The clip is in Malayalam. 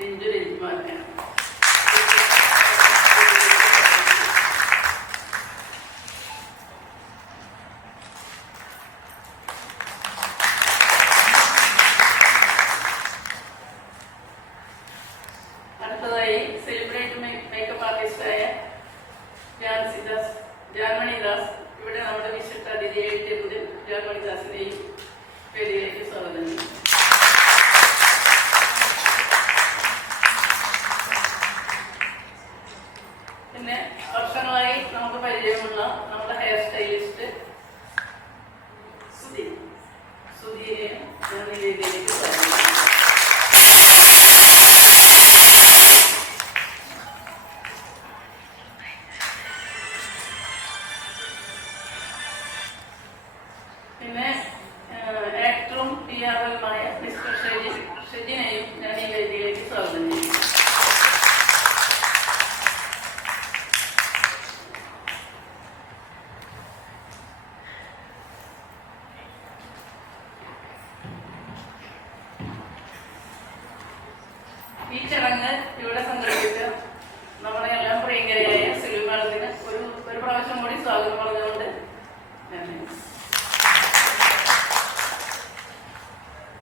രഞ്ജു രഞ്ജിമാനാണ് അടുത്തതായി സെലിബ്രേറ്റ് മേക്കപ്പ് ആർട്ടിസ്റ്റായ ജാൻസി ദാസ് ജാൻമണി ദാസ് ഇവിടെ നമ്മുടെ വിശിഷ്ട അതിഥിയായിട്ട് ജാൻമണി ദാസിനെയും വേദിയിലേക്ക് സ്വാഗതം ചെയ്യുന്നു. പിന്നെ വർഷങ്ങളായി നമുക്ക് പരിചയമുള്ള നമ്മുടെ ഹെയർ സ്റ്റൈലിസ്റ്റ് സുധി സുധീരെ ഞാൻ ഈ വേദിയിലേക്ക് സ്വാഗതം ചെയ്യുന്നു. പിന്നെ ആക്ടറും പി ആറുമായ ഈ ചടങ്ങ് ഇവിടെ സംഘടിപ്പിച്ച നമ്മുടെ എല്ലാം പ്രിയങ്കരയായ സിൽവി ഒരു ഒരു പ്രാവശ്യം കൂടി സ്വാഗതം പറഞ്ഞുകൊണ്ട്